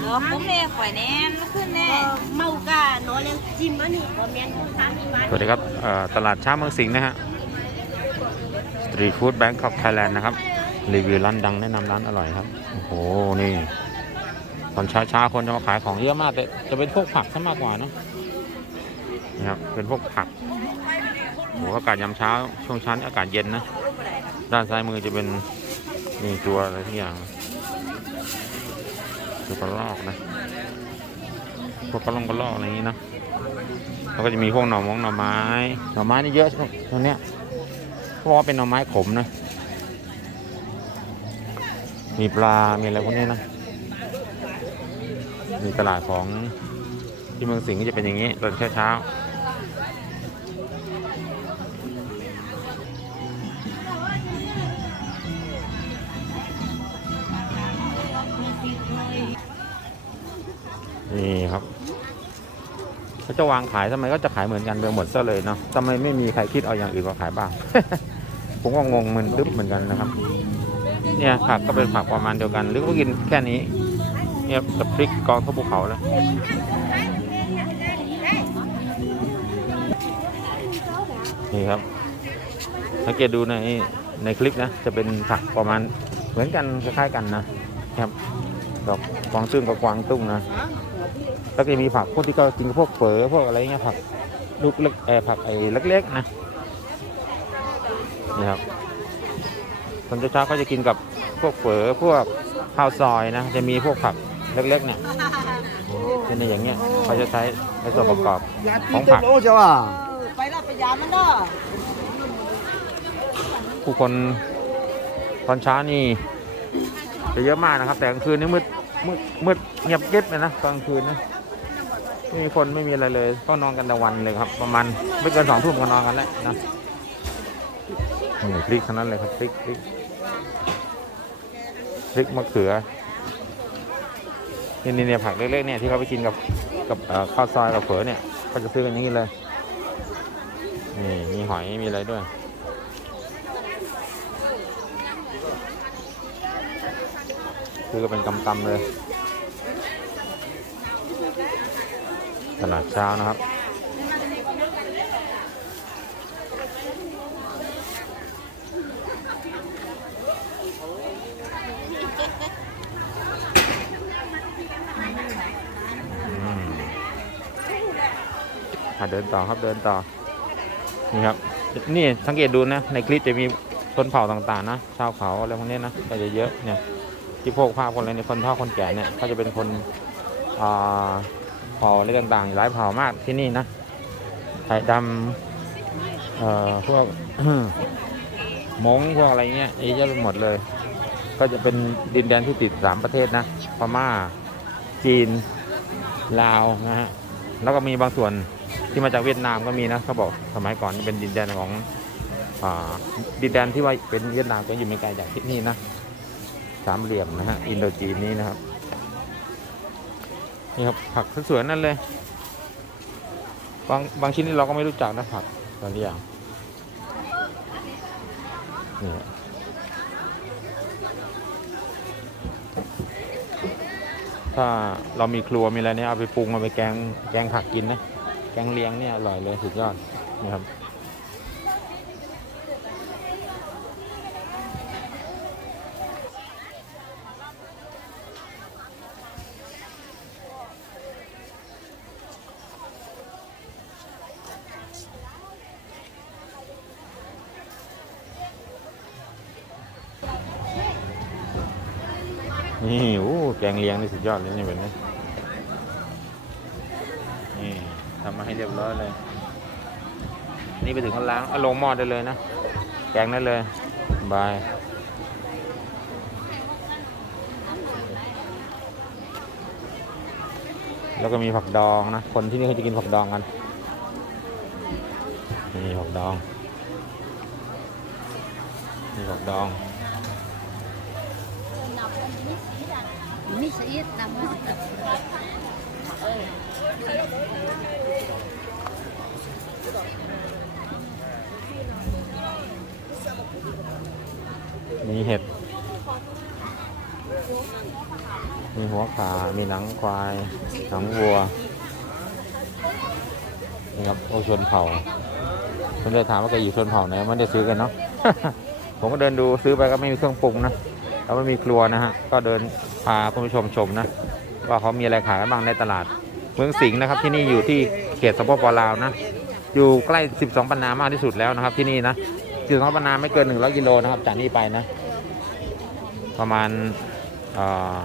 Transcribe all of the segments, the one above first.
เหรอผมเนี่ยข่อยแน่นขึ้นแน่เมากาโนเลี้ยงจิ้มอันนี้บ่แม่นของทางอีบ้านสวัสดีครับเอ่อตลาดเช้าเมืองสิงห์นะฮะสตรีทฟู้ดแบงคอกไทยแลนด์นะครับ รีวิวร้านดังแนะนำร้านอร่อยครับ โอ้โห นี่ ตอนเช้าๆคนจะมาขายของเยอะมากแต่จะเป็นพวกผักซะมากกว่าเนอะนี่ครับเป็นพวกผักโอ้โหอากาศยามเช้าช่วงเช้านี่อากาศเย็นนะ ด้านซ้ายมือจะเป็น นี่ตัวอะไรทุกอย่างตัวกระรอกนะพวกกระลงกระรอกอะไรอย่างนี้นะแล้วก็จะมีพวกหน่อมงหน่อไม้หน่อไม้นี่เยอะตรงเนี้ยเพราะว่าเป็นหน่อไม้ขมนะ มีปลา มีอะไรพวกนี้นะ มีตลาดของที่เมืองสิงห์ก็จะเป็นอย่างนี้ตอนเช้าเช้า เขาจะวางขายทำไมก็จะขายเหมือนกันไปหมดซะเลยเนาะทำไมไม่มีใครคิดเอาอย่างอื่นมาขายบ้าง ผมก็งงมันตึ๊บเหมือนกันนะครับ เนี่ยผักก็เป็นผักประมาณเดียวกัน หรือก็กินแค่นี้ เนี่ยกับพริกกองทั่วภูเขาแล้วนี่ครับสังเกตดูในในคลิปนะ จะเป็นผักประมาณเหมือนกันคล้ายๆกันนะครับดอกกวางตุ้งกับกวางตุ้งนะ แล้วก็จะมีผักพวกที่ก็กินกับพวกเฝอพวกอะไรเงี้ยผักลูกเล็กเออผักไอ้เล็กๆนะนี่ครับตอนเช้าๆก็จะกินกับพวกเฝอพวกข้าวซอยนะ จะมีพวกผักเล็กๆเนี่ยเป็นอย่างเงี้ยเขาจะใช้ในส่วนประกอบของผักไปรับไปยามมันเด้อผู้คนตอนเช้านี่จะเยอะมากนะครับ แต่กลางคืนนี่มืด มืดมืดเงียบเก็บเลยนะกลางคืนนะไม่มีคนไม่มีอะไรเลยก็นอนกันแต่วันเลยครับ ประมาณไม่เกินสองทุ่มก็นอนกันแล้วนะนี่พริกทั้งนั้นเลยครับพริกพริกพริกมะเขือนี่นี่เนี่ยผักเล็กๆเนี่ยที่เขาไปกินกับกับข้าวซอยกับเฝอเนี่ยก็จะซื้อกันอย่างนี้เลยนี่มีหอยมีอะไรด้วย คือก็เป็นกำตำเลย ตลาดเช้านะครับเดินต่อครับเดินต่อ นี่ครับ นี่สังเกตดูนะ ในคลิปจะมีชนเผ่าต่างๆนะ ชาวเขาอะไรพวกนี้นะก็จะเยอะเนี่ย ที่พวกภาพคนอะไรในคนเฒ่าคนแก่เนี่ยเขาจะเป็นคนเผ่าอะไรต่างๆหลายเผ่ามากที่นี่นะไทยดำพวกมงพวกอะไรเงี้ยเยอะไปหมดเลย ก็จะเป็นดินแดนที่ติดสามประเทศนะพม่าจีนลาวนะฮะแล้วก็มีบางส่วนที่มาจากเวียดนามก็มีนะเขาบอกสมัยก่อนเป็นดินแดนของอดินแดนที่ว่าเป็นเวียดนามก็อยู่ไม่ไกลจากที่นี่นะ สามเหลี่ยมนะฮะอินโดจีนนี้นะครับนี่ครับผักสวยๆนั่นเลย บางบางชิ้นนี่เราก็ไม่รู้จักนะผักบางอย่างนี่ถ้าเรามีครัวมีอะไรเนี่ยเอาไปปรุงเอาไปแกงแกงผักกินนะแกงเลียงเนี่ยอร่อยเลยสุดยอดนี่ครับ นี่โอ้แกงเลียงนี่สุดยอดเลยนี่แบบนี้นี่ทำมาให้เรียบร้อยเลย นี่ไปถึงก็ล้างเอาลงหม้อได้เลยนะ แกงได้เลยบายแล้วก็มีผักดองนะ คนที่นี่เขาจะกินผักดองกัน นี่ผักดอง นี่ผักดอง มีสีดำมีเห็ด มีหัวขา มีหนังควาย หนังวัวนี่ครับโอชนเผ่าผมเลยถามว่าแกอยู่ชนเผ่าไหนไม่ได้ซื้อกันเนาะ ผมก็เดินดูซื้อไปก็ไม่มีเครื่องปรุงนะ แล้วไม่มีครัวนะฮะก็เดินพาคุณผู้ชมชมนะว่าเขามีอะไรขายบ้างในตลาด เมืองสิงห์นะครับที่นี่อยู่ที่เขตสปปลาวนะ อยู่ใกล้ 12ปันนามากที่สุดแล้วนะครับที่นี่นะ12ปันนาไม่เกิน 100กิโลนะครับจากนี้ไปนะ ประมาณอ่อ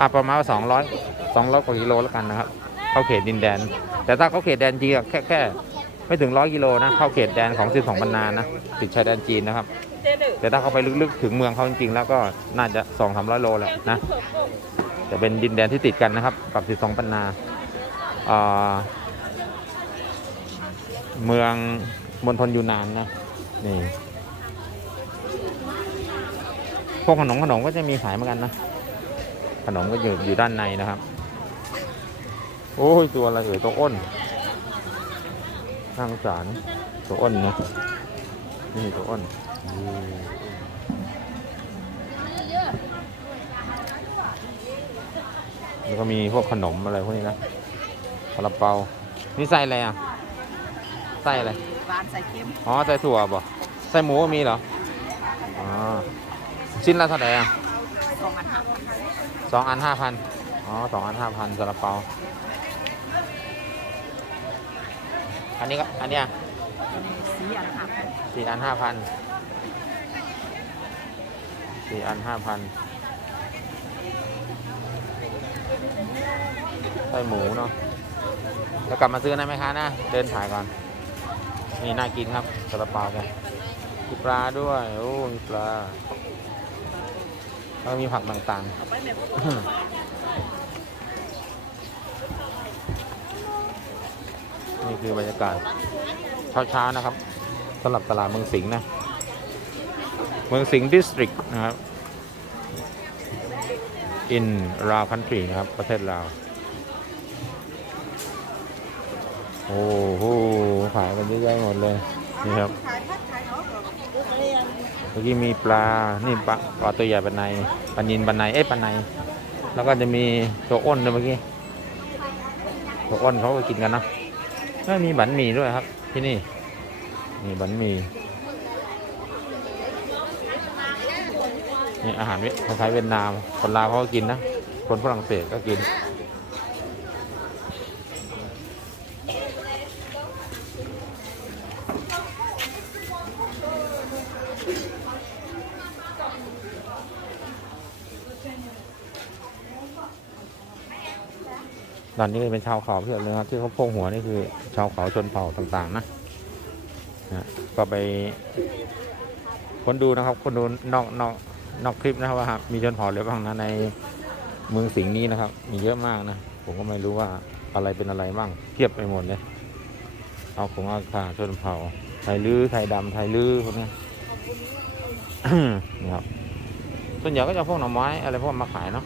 อะประมาณสองร้อยสองร้อยกว่ากิโลแล้วกันนะครับ เข้าเขตดินแดน แต่ถ้าเข้าเขตแดนจีนแค่แค่ไม่ถึงร้อยกิโลนะเข้าเขตแดนของ12ปันนานะติดชายแดนจีนนะครับ แต่ถ้าเขาไปลึกๆถึงเมืองเขาจริงๆแล้วก็น่าจะสองสามร้อยโลแหละนะแต่เป็นดินแดนที่ติดกันนะครับ กับ12ปันนาเมืองมณฑลยูนานนะนี่พวกขนมขนมก็จะมีขายเหมือนกันนะขนมก็อยู่อยู่ด้านในนะครับ โอ้ยตัวอะไรเอ่ยตัวอ้นน่างสารตัวอ้นนะนี่ตัวอ้น แล้วก็มีพวกขนมอะไรพวกนี้นะซาลาเปา นี่ใส่อะไรอะ ใส่อะไรหวานใส่เค็มอ๋อ ใส่ถั่วบ่ใส่หมูก็มีเหรอ อ๋อ ชิ้นละเท่าไหร่อะสองอันห้าสองอันห้าพันอ๋อสองอันห้าพันซาลาเปา อันนี้ก็ อันเนี้ยสีอันห้าสี่อันห้าพัน สี่อันห้าพันใส่หมูเนาะแล้วกลับมาซื้อนะไหมคะนะ เดินถ่ายก่อน นี่น่ากินครับซาลาเปากันมีปลาด้วย โอ้ มีปลาแล้วมีผักต่างๆ นี่คือบรรยากาศเช้าๆนะครับสำหรับตลาดเมืองสิงห์นะ เมืองสิงห์ดิสตริกนะครับ in ลาวคันทรีนะครับ ประเทศลาว โอ้โห ขายกันเยอะแยะหมดเลย นี่ครับ เมื่อกี้มีปลา นี่ปลาปลาตัวใหญ่ปลาในปลานินปลาในเอ๊ะปลาใน แล้วก็จะมีตัวอ้นด้วยเมื่อกี้ ตัวอ้นเขาก็กินกันนะแล้วมีบันหมี่ด้วยครับ ที่นี่ นี่บันหมี่ นี่อาหารเวียคล้ายๆเวียดนาม คนลาวเขาก็กินนะ คนฝรั่งเศสก็กิน ตอนนี้เป็นชาวเขาเพียบเลยครับที่เขาโพกหัวนี่คือ ชาวเขาชนเผ่าต่างๆนะนะก็ไปคนดูนะครับ คนดูนอกนอก นอกคลิปนะครับว่ามีชนเผ่าเหลือบ้างนะในเมืองสิงห์นี้นะครับ มีเยอะมากนะ ผมก็ไม่รู้ว่าอะไรเป็นอะไรบ้างเทียบไปหมดเลย เอาของอาคาชนเผ่า ไทยลื้อไทยดำไทยลื้อพวกนี้นี่ครับส่วนใหญ่ก็จะพวกหน่อไม้อะไรพวกมาขายเนาะ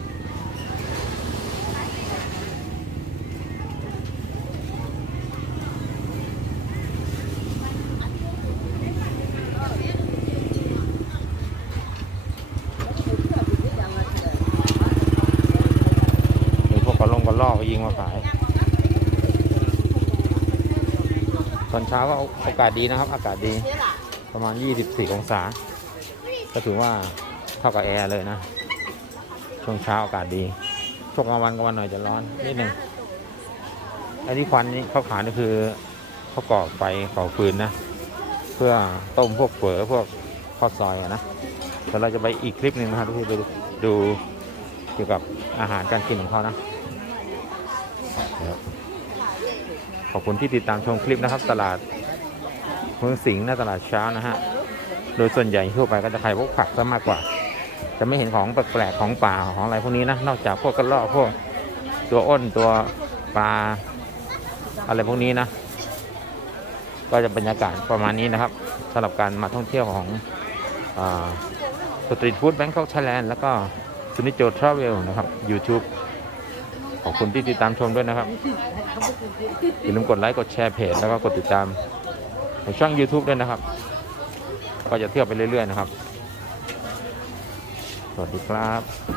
ระลงกระลอกก็ยิงมาขาย ตอนเช้าก็อากาศดีนะครับ อากาศดีประมาณ 24 องศา ก็ถือว่าเท่ากับแอร์เลยนะ ช่วงเช้าอากาศดีช่วงกลางวันกลางวันหน่อยจะร้อนนิดหนึ่งไอ้ที่ควันนี้เขาขายนี่คือเขาก่อไฟก่อฟืนนะ เพื่อต้มพวกเฝอพวกข้าวซอยอะนะแต่เราจะไปอีกคลิปหนึ่งนะครับที่ไปดูเกี่ยวกับอาหารการกินของเขานะ ขอบคุณที่ติดตามชมคลิปนะครับ ตลาดเมืองสิงห์นะตลาดเช้านะฮะ โดยส่วนใหญ่ทั่วไปก็จะขายพวกผักซะมากกว่า จะไม่เห็นของแปลกๆของป่าของอะไรพวกนี้นะ นอกจากพวกกระรอกพวกตัวอ้นตัวปลาอะไรพวกนี้นะ ก็จะบรรยากาศประมาณนี้นะครับสำหรับการมาท่องเที่ยวของสตรีทฟู้ดแบงคอกไทยแลนด์แล้วก็ซุนิโจทราเวลนะครับ YouTube ขอบคุณที่ติดตามชมด้วยนะครับ อย่าลืมกดไลค์กดแชร์เพจแล้วก็กดติดตามในช่อง YouTube ด้วยนะครับ ก็จะเที่ยวไปเรื่อยๆนะครับ สวัสดีครับ